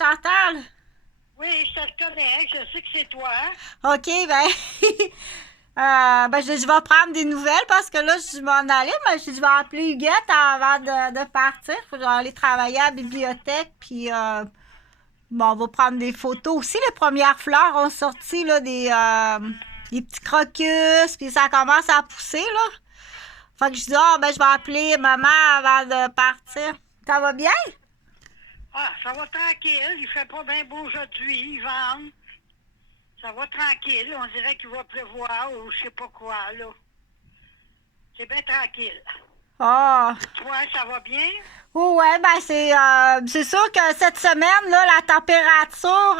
Chantal? Oui, je te connais, je sais que c'est toi. OK, ben, je vais prendre des nouvelles parce que là, je m'en allais, mais je vais appeler Huguette avant de partir. Faut que j'aille aller travailler à la bibliothèque, puis bon, on va prendre des photos. Aussi, les premières fleurs ont sorti, là, des petits crocus, puis ça commence à pousser, là. Fait que je dis, je vais appeler maman avant de partir. Ça va bien? Ah, ça va tranquille, il fait pas bien beau aujourd'hui, il vente. Ça va tranquille, on dirait qu'il va pleuvoir ou je sais pas quoi, là. C'est bien tranquille. Ah. Toi, ça va bien? Oh ouais, ben c'est sûr que cette semaine là, la température,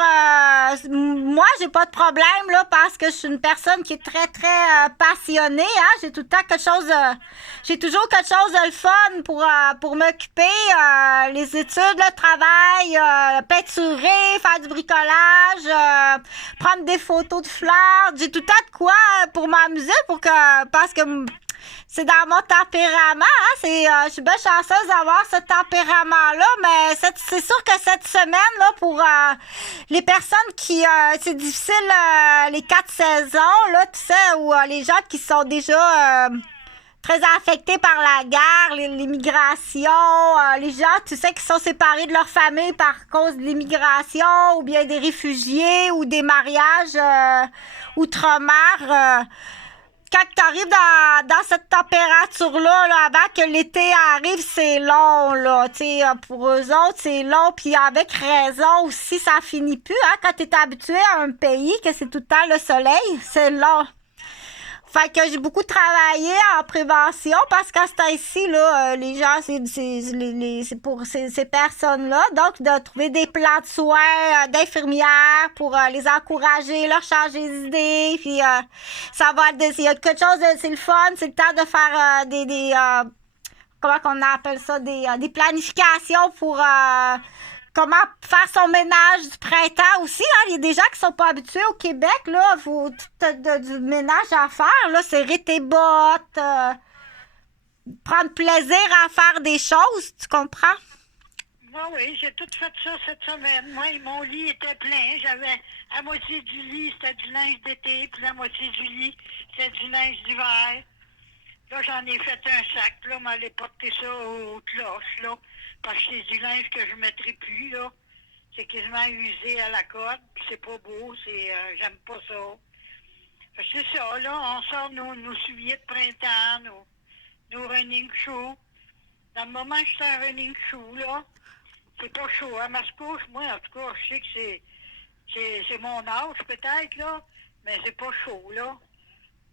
moi j'ai pas de problème là parce que je suis une personne qui est très très passionnée. Hein, j'ai tout le temps quelque chose, j'ai toujours quelque chose de le fun pour m'occuper, les études, le travail, peinturer, faire du bricolage, prendre des photos de fleurs. J'ai tout le temps de quoi pour m'amuser parce que c'est dans mon tempérament, hein? Je suis bien chanceuse d'avoir ce tempérament-là, mais c'est sûr que cette semaine, là, pour les personnes qui, c'est difficile, les 4 saisons, là, tu sais, ou les gens qui sont déjà très affectés par la guerre, l'immigration, les gens, tu sais, qui sont séparés de leur famille par cause de l'immigration, ou bien des réfugiés, ou des mariages outre-mer. Quand tu arrives dans cette température-là, là, avant que l'été arrive, c'est long, là. Tu sais, pour eux autres, c'est long. Puis avec raison aussi, ça finit plus. Hein, quand tu es habitué à un pays, que c'est tout le temps le soleil, c'est long. Fait que j'ai beaucoup travaillé en prévention parce qu'à ce temps-ci, là, les gens, c'est pour ces personnes-là. Donc, de trouver des plans de soins d'infirmières pour les encourager, leur changer d'idée. Puis, ça va être il y a quelque chose de, c'est le fun, c'est le temps de faire comment qu'on appelle ça, des planifications pour comment faire son ménage du printemps aussi. Hein. Il y a des gens qui sont pas habitués au Québec. Là, faut du ménage à faire. Là, serrer tes bottes, prendre plaisir à faire des choses. Tu comprends? Moi, oui, j'ai tout fait ça cette semaine. Moi, mon lit était plein. J'avais la moitié du lit, c'était du linge d'été, puis la moitié du lit, c'était du linge d'hiver. Là, j'en ai fait un sac. Là, m'aller porter ça aux cloches, là. Parce que c'est du linge que je ne mettrai plus, là. C'est quasiment usé à la corde. Puis c'est pas beau. J'aime pas ça. Fait que c'est ça, là. On sort nos souliers de printemps, nos running shoes. Dans le moment que je fais un running shoe, là, c'est pas chaud. À ma couche, moi, en tout cas, je sais que c'est mon âge, peut-être, là. Mais c'est pas chaud, là.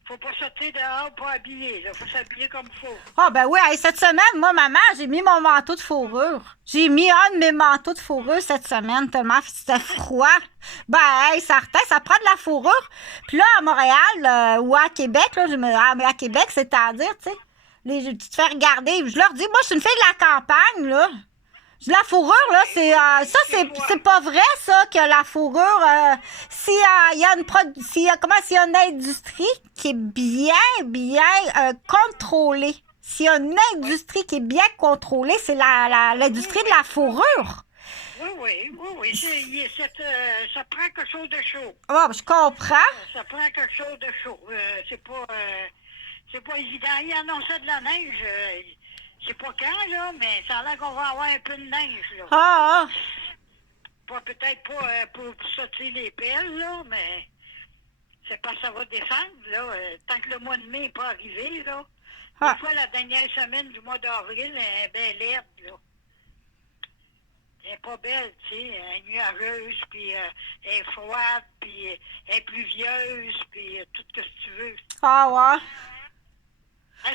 Faut pas sortir dehors pas habillé, là. Faut s'habiller comme il faut. Ah, ben oui, hey, cette semaine, moi, maman, j'ai mis mon manteau de fourrure. J'ai mis un de mes manteaux de fourrure cette semaine, tellement c'était froid. Ben, hey, certain, ça prend de la fourrure. Puis là, à Montréal, ou à Québec, là, mais à Québec, c'est-à-dire, tu sais, tu te fais regarder. Je leur dis, moi, je suis une fille de la campagne, là. La fourrure, là, c'est pas vrai, ça, que la fourrure, s'il y a s'il y a une industrie qui est bien contrôlée, s'il y a une industrie qui est bien contrôlée, c'est l'industrie de la fourrure. Oui. Ça prend quelque chose de chaud. Oh, je comprends. Ça prend quelque chose de chaud. C'est pas évident. Il annonçait de la neige. Je sais pas quand, là, mais ça a l'air qu'on va avoir un peu de neige, là. Ah, Peut-être pas pour sortir les pelles, là, mais c'est parce que ça va descendre, là. Tant que le mois de mai n'est pas arrivé, là. Des fois, la dernière semaine du mois d'avril, elle est bien laide, là. Elle n'est pas belle, tu sais. Elle est nuageuse, puis elle est froide, puis elle est pluvieuse, puis tout ce que tu veux. ouais.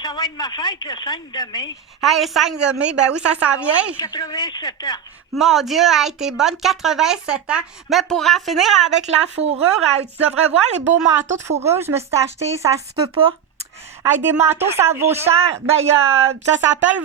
Ça va être ma fête le 5 de mai. Hey, 5 de mai, ben oui, ça s'en vient. 87 ans. Mon Dieu, hey, t'es bonne, 87 ans. Mais pour en finir avec la fourrure, tu devrais voir les beaux manteaux de fourrure que je me suis acheté, ça se peut pas. Hey, des manteaux, ça vaut cher. Ben, ça s'appelle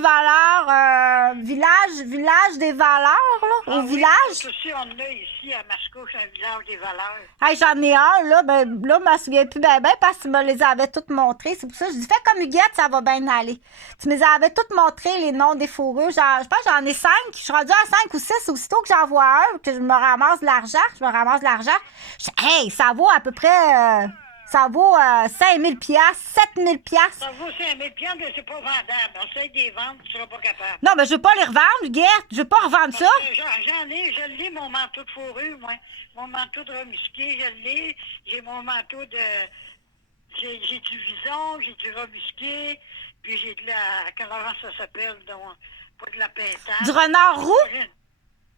village des valeurs, là, au village. Nous aussi, on en a ici à Mascouche, un village des valeurs. Hey, j'en ai un, là, là, je me souviens plus ben parce que tu me les avais toutes montrées. C'est pour ça que je dis, fais comme Huguette, ça va bien aller. Tu me les avais toutes montrées, les noms des fourrures. Je pense que j'en ai 5. Je suis rendue à 5 ou 6. Aussitôt que j'en vois un, que je me ramasse de l'argent, je dis, hey, ça vaut à peu près, ça vaut 5 000 piastres, 7 000 piastres. Ça vaut 5 000 piastres, mais c'est pas vendable. On essaie de les vendre, tu seras pas capable. Non, mais je veux pas les revendre, Huguette. Je veux pas revendre ça. Je l'ai, mon manteau de fourrure, moi. Mon manteau de remusqué, je l'ai. J'ai mon manteau de... J'ai du vison, j'ai du remusqué, puis j'ai de la... Comment ça s'appelle, donc? Pas de la pintade. Du renard roux?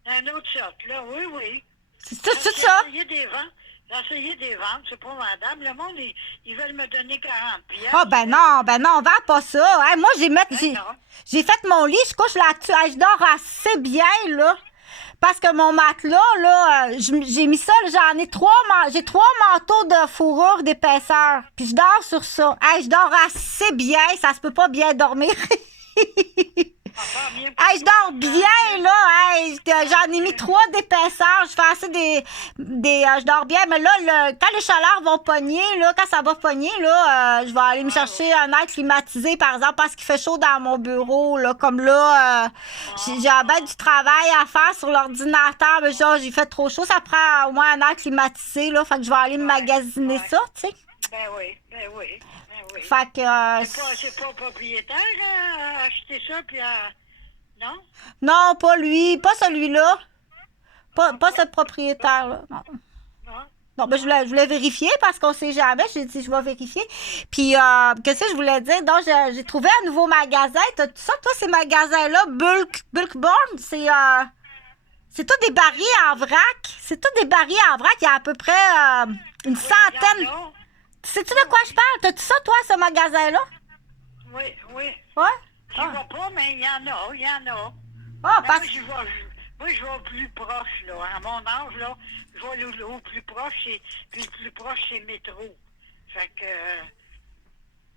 Un autre sorte, là, oui. C'est tout ça? J'ai essayé des ventes, c'est pas vendable. Le monde, ils veulent me donner 40 piastres. Ah, ben non, on vend pas ça. Hey, moi, j'ai fait mon lit, je couche là-dessus. Hey, je dors assez bien, là. Parce que mon matelas, là, j'ai mis ça, j'ai 3 manteaux de fourrure d'épaisseur. Puis je dors sur ça. Hey, je dors assez bien, ça se peut pas bien dormir. Hey, je dors bien, là. Hey, j'en ai mis 3 d'épaisseur. Je fais assez je dors bien. Mais là, quand les chaleurs vont pogner, là, quand ça va pogner, là, je vais aller me chercher un air climatisé, par exemple, parce qu'il fait chaud dans mon bureau, là. Comme là, j'ai bien du travail à faire sur l'ordinateur. Mais genre, j'ai fait trop chaud. Ça prend au moins un air climatisé, là. Fait que je vais aller me magasiner ça, tu sais. Ben oui. Fait que... c'est pas propriétaire à acheter ça, puis à... Non? Non, pas lui. Pas celui-là. Pas ce propriétaire-là. Non, ben je voulais vérifier parce qu'on sait jamais. J'ai dit, je vais vérifier. Puis, qu'est-ce que je voulais dire? Donc, j'ai trouvé un nouveau magasin. T'as tout ça, toi, ces magasins-là? Bulkborn, c'est tout des barils en vrac. C'est tout des barils en vrac. Il y a à peu près une centaine... Sais-tu de quoi je parle? T'as-tu ça, toi, ce magasin-là? Oui. Ouais? Je ne vois pas, mais il y en a. Ah, parce... Moi, je vais au plus proche, là. À mon âge, là, je vais au plus proche, puis le plus proche, c'est métro. Fait que...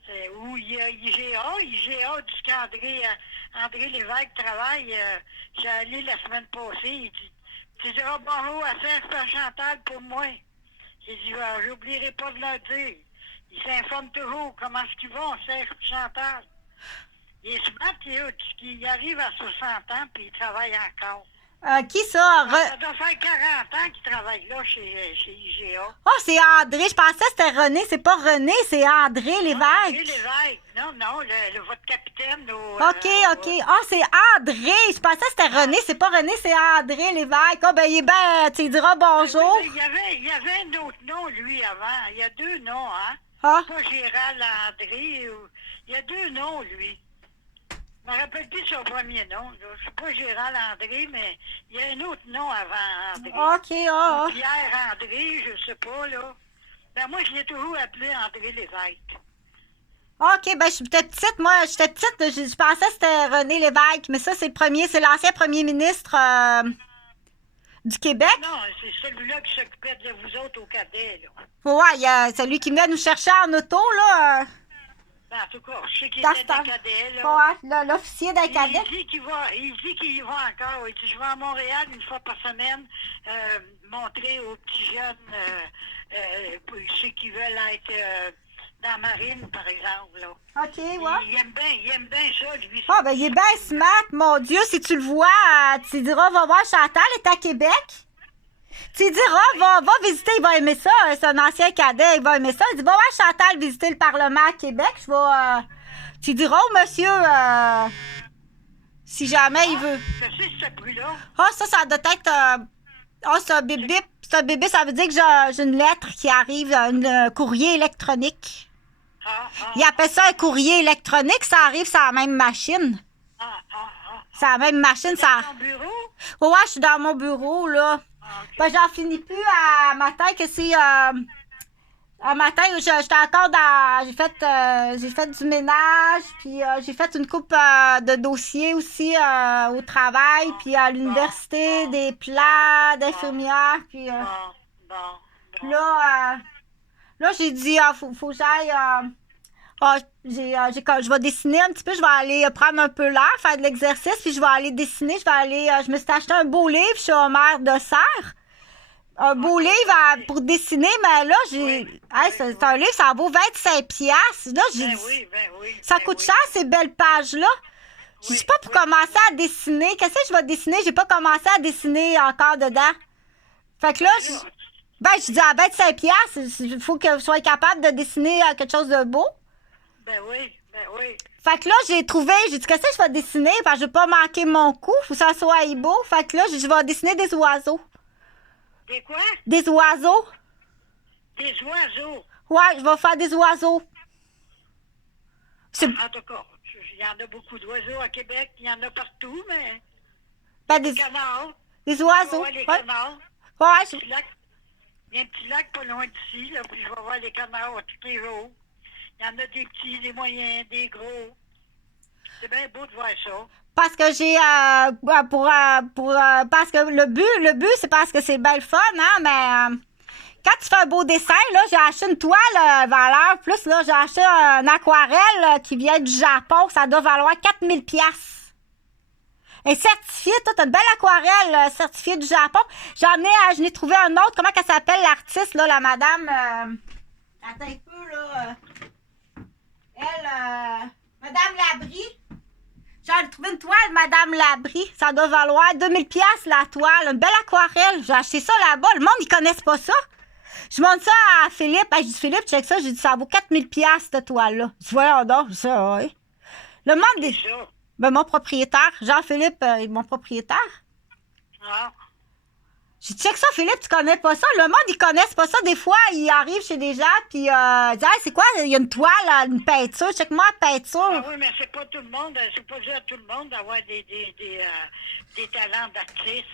c'est où il y a IGA, du qu'André Lévesque travaille. J'ai allé la semaine passée, il dit, tu diras bonjour à Serge Chantal pour moi. J'ai dit, j'oublierai pas de leur dire. Ils s'informent toujours comment est-ce qu'ils vont, Serge Chantal. Il est smart, il arrive à 60 ans, puis il travaille encore. Qui ça? Ça doit faire 40 ans qu'il travaille là chez IGA. Oh, c'est André. Je pensais que c'était René. C'est pas René, c'est André Lévesque. André Lévesque. Non, votre capitaine. OK. Ah, c'est André. Je pensais que c'était René. C'est pas René, c'est André Lévesque. Ah, ben, il est bien. Tu lui diras bonjour. Oui, il y avait un autre nom, lui, avant. Il y a 2 noms, hein? Ah. Pas Gérald André. Il y a 2 noms, lui. Je me rappelle plus son premier nom. Je sais pas Gérald André, mais il y a un autre nom avant André. OK, Pierre André, je sais pas, là. Ben moi, je l'ai toujours appelé André Lévesque. OK, ben j'étais petite. Moi, je pensais que c'était René Lévesque, mais ça, c'est l'ancien premier ministre du Québec. Non, c'est celui-là qui s'occupait de vous autres au cadet, là. Ouais, c'est lui qui venait nous chercher en auto, là. En tout cas, je sais qu'il était d'un cadet, là. Ouais, l'officier d'un cadet. Il dit qu'il y va encore. Il dit, je vais à Montréal une fois par semaine montrer aux petits jeunes ceux qui veulent être dans la marine, par exemple, là. OK, ouais. Il aime bien ça, lui. Ah, ben, il est bien smart, mon Dieu. Si tu le vois, tu diras, va voir Chantal, elle est à Québec. Tu diras, va visiter, il va aimer ça. C'est un ancien cadet, il va aimer ça. Il dit, va voir Chantal visiter le Parlement à Québec. Tu diras au monsieur, si jamais il veut. C'est ce bruit-là. Ah, ça doit être... c'est un bébé. C'est un bébé, ça veut dire que j'ai une lettre qui arrive, un courrier électronique. Il appelle ça un courrier électronique, ça arrive sur la même machine. C'est la même machine, ça... Dans ton bureau? Ouais, je suis dans mon bureau, là. Okay. Ben, j'en finis plus à matin que c'est... à matin, j'étais encore dans... J'ai fait du ménage, puis j'ai fait une coupe de dossiers aussi au travail, puis à l'université, des plans d'infirmière, puis... Là, j'ai dit, faut que j'aille... Ah, je vais dessiner un petit peu, je vais aller prendre un peu l'air, faire de l'exercice, puis je vais aller dessiner, je me suis acheté un beau livre chez Homer de Serre. Un beau OK, livre OK. pour dessiner, mais là, Oui, Hey, oui, c'est un oui. livre, ça vaut 25 piastres. Là, j'ai Ben dit, oui, ben oui, ça ben coûte oui. cher, ces belles pages-là. Je dis Oui, pas pour oui, commencer oui. à dessiner. Qu'est-ce que je vais dessiner? J'ai pas commencé à dessiner encore dedans. Fait que là, Ben là, je dis à 25 piastres, il faut que je sois capable de dessiner quelque chose de beau. ben oui, ben oui. Fait que là, j'ai dit, qu'est-ce que je vais dessiner? Parce que je vais pas manquer mon coup, faut que ça soit beau. Fait que là, je vais dessiner des oiseaux. Des quoi? Des oiseaux? Des oiseaux. Ouais, je vais faire des oiseaux. C'est, En tout cas, il y en a beaucoup d'oiseaux à Québec, il y en a partout, mais ben, des canards. des On va oiseaux. voir les Ouais, canards. ouais, Il y a un petit lac. Il y a un petit lac pas loin d'ici, là, puis je vais voir les canards tous les jours. Il y en a des petits, des moyens, des gros. C'est bien beau de voir ça. parce que parce que le but, c'est parce que c'est belle fun, hein, mais quand tu fais un beau dessin, là, j'ai acheté une toile valeur, plus, là, j'ai acheté un aquarelle qui vient du Japon, ça doit valoir 4000 piastres. Elle est certifiée, toute une belle aquarelle certifiée du Japon. Je n'ai trouvé un autre, comment qu'elle s'appelle, l'artiste, là, la madame, attends un peu, là, Madame Labrie. J'ai trouvé une toile, Madame Labrie. Ça doit valoir 2000 piastres la toile. Une belle aquarelle. J'ai acheté ça là-bas. Le monde, ils connaissent pas ça. Je montre ça à Philippe. Je dis, Philippe, check ça. J'ai dit, ça vaut 4000 piastres cette toile-là. Je dis, voyons donc. Ça, oui. Le monde, C'est ça. ben, mon propriétaire, Jean-Philippe, est mon propriétaire. Ah, J'ai dit, check ça, Philippe, tu connais pas ça. Le monde, ils connaissent pas ça. Des fois, ils arrivent chez des gens, puis ils disent, hey, c'est quoi? Il y a une toile, une peinture. Check-moi la peinture. ah oui, mais c'est pas tout le monde, c'est pas dû à tout le monde d'avoir des talents d'artistes.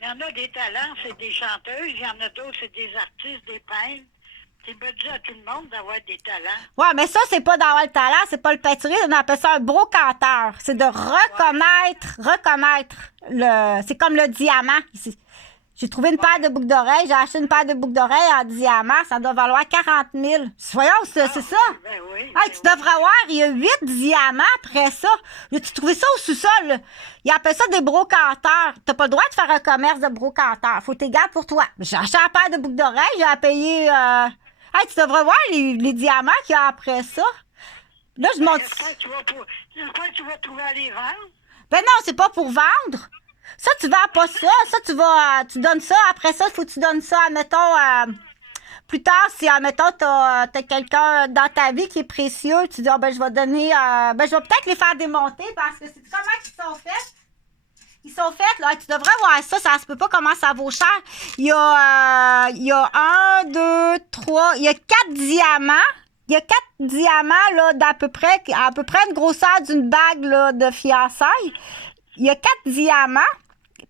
Il y en a des talents, c'est des chanteuses, il y en a d'autres, c'est des artistes, des peintres. C'est pas dû à tout le monde d'avoir des talents. Ouais, mais ça, c'est pas d'avoir le talent, c'est pas le peinturier, on appelle ça un brocanteur. C'est de reconnaître c'est comme le diamant. J'ai trouvé une paire de boucles d'oreilles, j'ai acheté une paire de boucles d'oreilles en diamant, ça doit valoir 40 000. Voyons, c'est ça. Ben oui. Hey, ben tu oui. devrais voir, il y a 8 diamants après ça. J'ai trouvé ça au sous-sol. Là. Ils appellent ça des brocanteurs. T'as pas le droit de faire un commerce de brocanteur. Faut que tu gardes pour toi. J'ai acheté une paire de boucles d'oreilles, j'ai payé... Hey, tu devrais voir les diamants qu'il y a après ça. Là, je monte... J'espère que tu vas trouver à les vendre. Ben non, c'est pas pour vendre. Ça, tu vends pas ça. Ça, tu donnes ça. Après ça, il faut que tu donnes ça, admettons, plus tard, si, admettons, t'as quelqu'un dans ta vie qui est précieux, tu dis, ben, je vais donner, ben, je vais peut-être les faire démonter parce que c'est comment ils sont faits. Ils sont faits, là. Tu devrais voir ça. Ça se peut pas comment ça vaut cher. Il y a 1, 2, 3, il y a 4 diamants. Il y a 4 diamants, là, à peu près une grosseur d'une bague, là, de fiançailles. Il y a 4 diamants.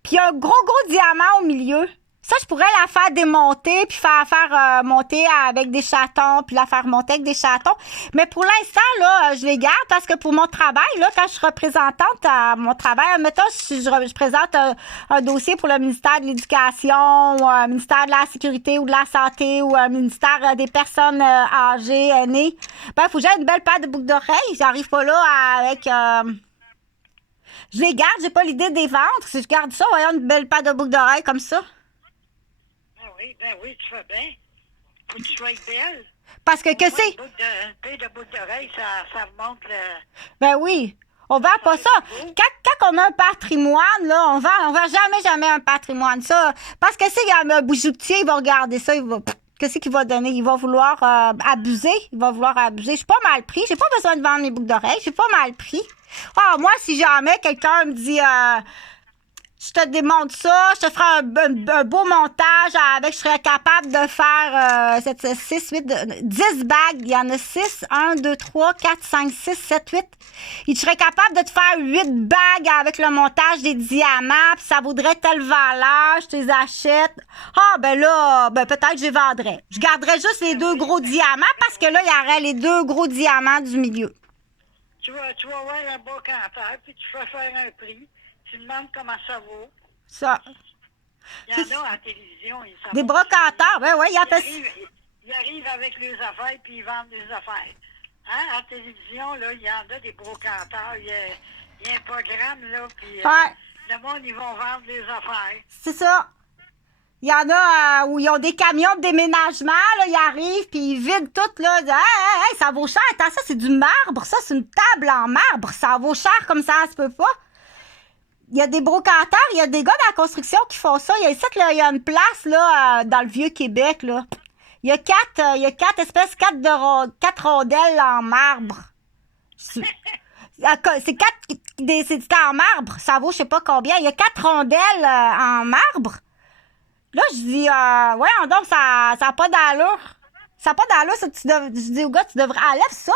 Puis il y a un gros diamant au milieu. Ça, je pourrais la faire démonter, puis faire monter avec des chatons, puis la faire monter avec des chatons. Mais pour l'instant, là, je les garde parce que pour mon travail, là, quand je suis représentante à mon travail, mettons, si je présente un dossier pour le ministère de l'Éducation, ou un ministère de la Sécurité ou de la Santé, ou un ministère des personnes âgées, aînées, ben, il faut que j'aie une belle paire de boucles d'oreilles. J'arrive pas là avec... Je les garde, j'ai pas l'idée de les vendre. Si je garde ça, voyons une belle paire de boucles d'oreilles comme ça. Ben oui, tu fais bien. Faut que tu sois belle. Parce que Moi, c'est... une paire de boucles d'oreilles, ça remonte le... Ben oui, on vend pas ça. Quand on a un patrimoine, là, on vend jamais un patrimoine. Ça, parce que s'il y a un bijoutier, il va regarder ça, il va... Qu'est-ce qu'il va donner? Il va vouloir abuser. Il va vouloir abuser. Je suis pas mal pris. J'ai pas besoin de vendre mes boucles d'oreilles. J'ai pas mal pris. Ah, moi, si jamais quelqu'un me dit... je te démonte ça, je te ferai un beau montage avec, je serais capable de faire 6, 8, 10 bagues. Il y en a 6, 1, 2, 3, 4, 5, 6, 7, 8. Je serais capable de te faire 8 bagues avec le montage des diamants, puis ça vaudrait telle valeur, je te les achète. Ah, ben là, ben peut-être je les vendrais. Je garderais juste les 2 gros diamants parce que là, il y aurait les 2 gros diamants du milieu. Tu vas voir un beau canteur, puis tu vas faire un prix. Tu demandes comment ça vaut. Ça. Il y en a à la télévision. Des brocanteurs, ben oui, ils appellent ça. Ils arrivent avec les affaires, puis ils vendent les affaires. hein, à la télévision, là, il y en a des brocanteurs. Il y a un programme, là, puis Ouais, le monde, ils vont vendre des affaires. c'est ça. Il y en a où ils ont des camions de déménagement, là, ils arrivent, puis ils vident tout, là. Ils disent, hey, ça vaut cher. Attends, ça, c'est du marbre. Ça, c'est une table en marbre. Ça vaut cher comme ça se peut pas. Il y a des brocanteurs, il y a des gars dans la construction qui font ça. Il y a ici, là, il y a une place, là, dans le Vieux-Québec, là. Il y a quatre espèces, quatre rondelles en marbre. C'est c'est en marbre. Ça vaut je sais pas combien. Il y a 4 rondelles en marbre. Là, je dis, ouais, donc, ça n'a pas d'allure. Ça n'a pas d'allure. Je dis au gars, tu devrais. Enlève ça,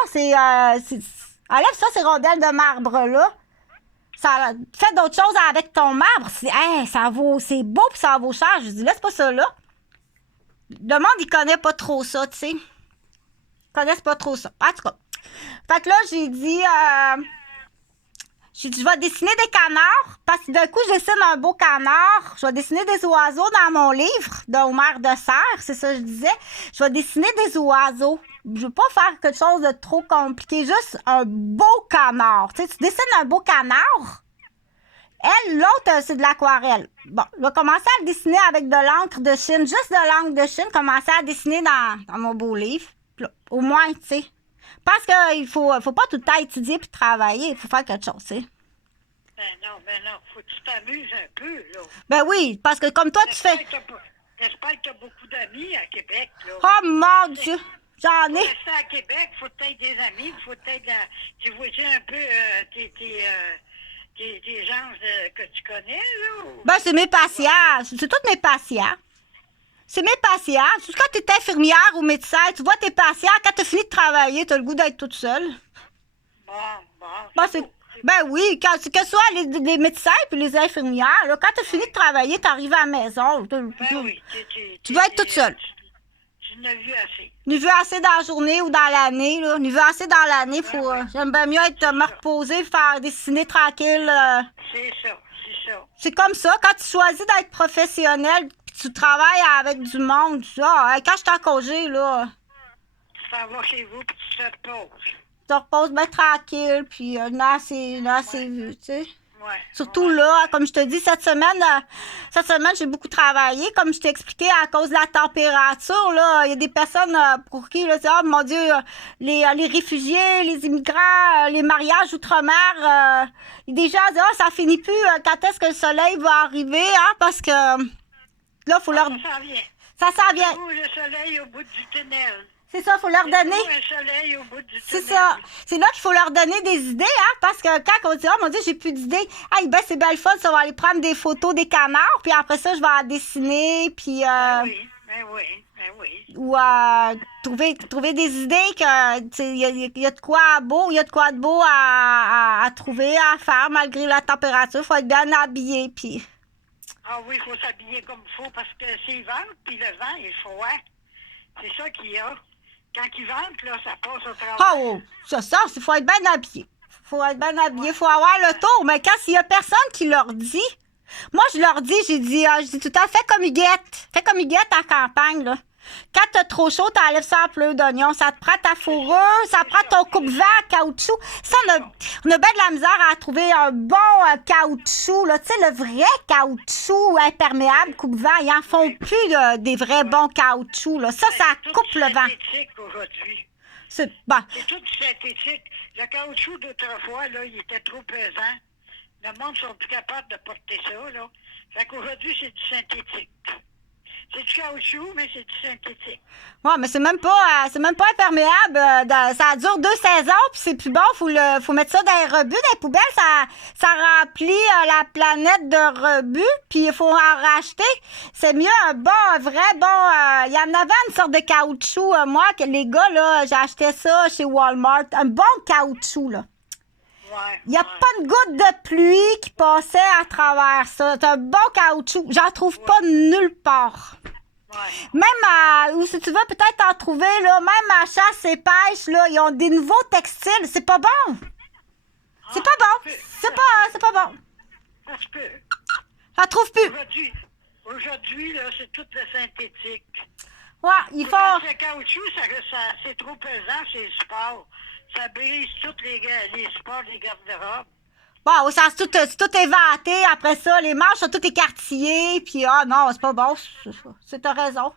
enlève ça, ces rondelles de marbre-là. Ça, fais d'autres choses avec ton marbre. C'est beau puis ça vaut cher. Je dis, là, c'est pas ça, là. Le monde, il connaît pas trop ça, tu sais. Ils connaissent pas trop ça. En tout cas. Fait que là, j'ai dit, je vais dessiner des canards, parce que d'un coup, je dessine un beau canard. Je vais dessiner des oiseaux dans mon livre d'Omer de Serre, c'est ça que je disais. Je vais dessiner des oiseaux. Je veux pas faire quelque chose de trop compliqué, juste un beau canard. Tu sais, tu dessines un beau canard. Elle, l'autre, c'est de l'aquarelle. Bon, je vais commencer à le dessiner avec de l'encre de Chine, juste de l'encre de Chine, commencer à dessiner dans mon beau livre. Là, au moins, tu sais. Parce qu'il faut pas tout le temps étudier puis travailler. Il faut faire quelque chose, tu sais. Ben non, faut que tu t'amuses un peu, là. Ben oui, parce que comme toi, tu fais... J'espère que tu as beaucoup d'amis à Québec, là. Oh mon Dieu! J'en ai... Rester à Québec, faut peut-être des amis, faut peut-être... Tu vois un peu tes gens que tu connais, là? Ben, c'est mes patients. C'est tous mes patients. C'est mes patients. C'est quand tu es infirmière ou médecin, tu vois tes patients, quand tu as fini de travailler, tu as le goût d'être toute seule. Bon. Ben oui, que ce soit les médecins et les infirmières, là, quand tu as fini de travailler, tu arrives à la maison. Tu dois être toute seule. Tu n'as vu assez. Tu vu assez dans la journée ou dans l'année. Là. Tu vu assez dans l'année. J'aime bien mieux me reposer, faire dessiner tranquille. C'est ça. C'est comme ça. Quand tu choisis d'être professionnel, tu travailles avec du monde, tu dis, quand je suis en congé, là. Tu t'en vas chez vous, puis tu te reposes. Tu te reposes bien tranquille, puis là, c'est vu, tu sais. Ouais. Surtout là, comme je te dis, cette semaine, j'ai beaucoup travaillé, comme je t'ai expliqué, à cause de la température, là. Il y a des personnes pour qui, là, c'est, oh mon Dieu, les réfugiés, les immigrants, les mariages outre-mer, des gens disent, ça finit plus, quand est-ce que le soleil va arriver, hein, parce que là, faut leur... Ça s'en vient. Ça s'en vient. Le soleil au bout du tunnel. C'est ça, il faut leur donner. Un soleil au bout du C'est tunnel. ça. C'est là qu'il faut leur donner des idées, hein, parce que quand on dit, oh mon Dieu, j'ai plus d'idées, ben c'est belle fun, ça va aller prendre des photos des canards, puis après ça, je vais en dessiner, puis. Ben oui. Ou trouver des idées que il y a de quoi beau, il y a de quoi de beau à trouver, à faire, malgré la température. Il faut être bien habillé, puis. Ah oui, il faut s'habiller comme il faut, parce que c'est vente, puis le vent est froid. C'est ça qu'il y a. Quand ils vendent, là, ça passe au travail. Ah, oh, ça, il faut être bien habillé. Faut être bien habillé, faut avoir le tour. Mais quand il y a personne qui leur dit, moi, j'ai dit tout le temps, fais comme Huguette. Fais comme Huguette en campagne, là. Quand t'as trop chaud, t'enlèves ça en pleurs d'oignon. Ça te prend ta fourrure, ça prend ton coupe-vent à caoutchouc. Ça, on a bien de la misère à trouver un bon caoutchouc, là. Tu sais, le vrai caoutchouc imperméable, coupe-vent. Ils en font plus des vrais bons caoutchoucs, là. Ça coupe le vent. C'est synthétique aujourd'hui. C'est bon. C'est tout synthétique. Le caoutchouc d'autrefois, là, il était trop pesant. Le monde ne sont plus capables de porter ça, là. Fait qu'aujourd'hui, c'est du synthétique. C'est du caoutchouc, mais c'est du synthétique. Ouais, mais c'est même pas imperméable. Ça dure 2 saisons, puis c'est plus bon. Faut mettre ça dans les rebuts, dans les poubelles. Ça remplit la planète de rebuts, puis il faut en racheter. C'est mieux un vrai bon... Il y en avait une sorte de caoutchouc. Moi, que les gars, là, j'ai acheté ça chez Walmart. Un bon caoutchouc, là. Il n'y a pas une goutte de pluie qui passait à travers ça. C'est un bon caoutchouc. J'en trouve pas nulle part. Même ou si tu veux peut-être en trouver, là, même à chasse et pêche, là, ils ont des nouveaux textiles. C'est pas bon. C'est pas bon. C'est pas bon. Ça se peut. J'en trouve plus. Aujourd'hui, là, c'est tout le synthétique. Ouais, il faut... Le caoutchouc, c'est trop pesant, c'est le sport. ça brise tous les sports des garde-robes. Bon, ça, c'est tout éventé. Après ça, les manches sont toutes écartillées. Puis, ah non, c'est pas bon. T'as raison.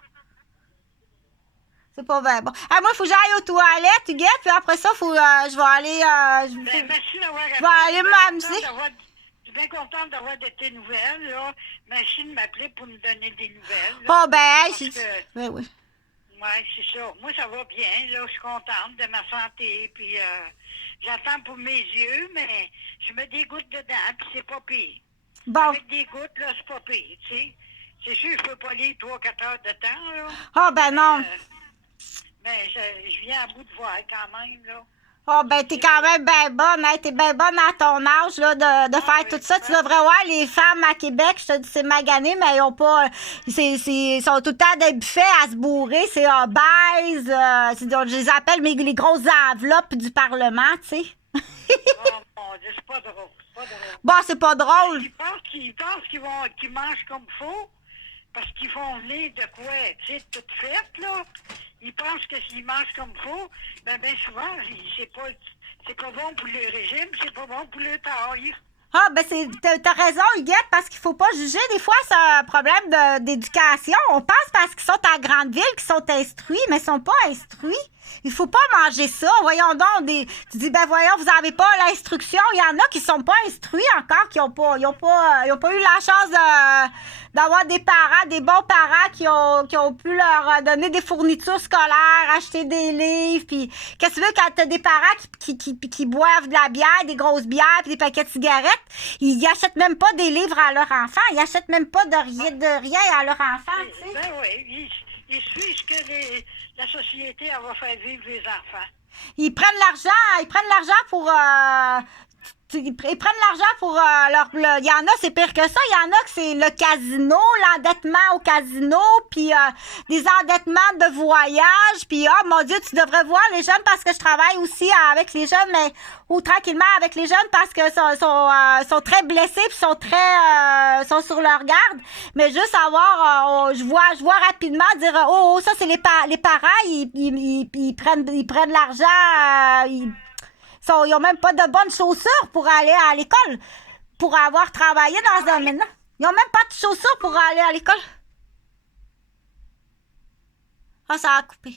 C'est pas bien bon. Ah, moi, il faut que j'aille aux toilettes, Huguette. Puis après ça, je vais aller... Ben, merci d'avoir je vais aller m'amuser. Je suis bien contente d'avoir de tes nouvelles, là. Merci de m'appeler pour me donner des nouvelles. Là, Oh, ben, parce j'ai... que, Oui, oui. ouais, c'est ça. Moi, ça va bien, là. Je suis contente de ma santé. Puis, j'attends pour mes yeux, mais je me dégoûte dedans, puis c'est pas pire. Bon. Avec des gouttes, là, c'est pas pire, tu sais. C'est sûr, je peux pas lire 3-4 heures de temps, là. Oh, ben non. Mais je viens à bout de voir quand même, là. Oh, ben, t'es quand même bien bonne, hein? T'es bien bonne à ton âge, là, de faire tout ça. Tu devrais voir les femmes à Québec, je te dis, c'est magané, mais ils ont pas... Ils sont tout le temps des buffets à se bourrer, c'est obèse. Je les appelle les grosses enveloppes du Parlement, tu sais. Oh mon Dieu, c'est pas drôle, c'est pas drôle. Bon, c'est pas drôle. Ils pensent qu'ils mangent comme il faut, parce qu'ils font venir de quoi, tu sais, tout fait, là. Ils pensent que s'ils mangent comme il faut, ben souvent, c'est pas bon pour le régime, c'est pas bon pour le taille. Ah, ben, t'as raison, Huguette, parce qu'il faut pas juger. Des fois, c'est un problème d'éducation. On pense parce qu'ils sont à grande ville, qu'ils sont instruits, mais ils sont pas instruits. Il faut pas manger ça. Voyons donc, tu dis, ben voyons, vous avez pas l'instruction. Il y en a qui sont pas instruits encore, qui ont pas eu la chance d'avoir des parents, des bons parents qui ont pu leur donner des fournitures scolaires, acheter des livres. Puis, qu'est-ce que tu veux quand t'as des parents qui boivent de la bière, des grosses bières, puis des paquets de cigarettes, ils achètent même pas des livres à leurs enfants. Ils achètent même pas de rien à leurs enfants, tu sais. Ben oui, ils suivent ce que la société elle va faire vivre les enfants. Ils prennent l'argent pour ils prennent l'argent pour il y en a c'est pire que ça, il y en a que c'est le casino, l'endettement au casino, puis des endettements de voyage, puis oh mon Dieu, tu devrais voir les jeunes parce que je travaille aussi avec les jeunes, mais ou tranquillement avec les jeunes parce que sont très blessés puis sont sur leur garde, mais juste avoir je vois rapidement dire oh ça c'est les parents ils prennent l'argent ils ont même pas de bonnes chaussures pour aller à l'école, pour avoir travaillé dans un domaine. Ils ont même pas de chaussures pour aller à l'école. Ah, ça a coupé.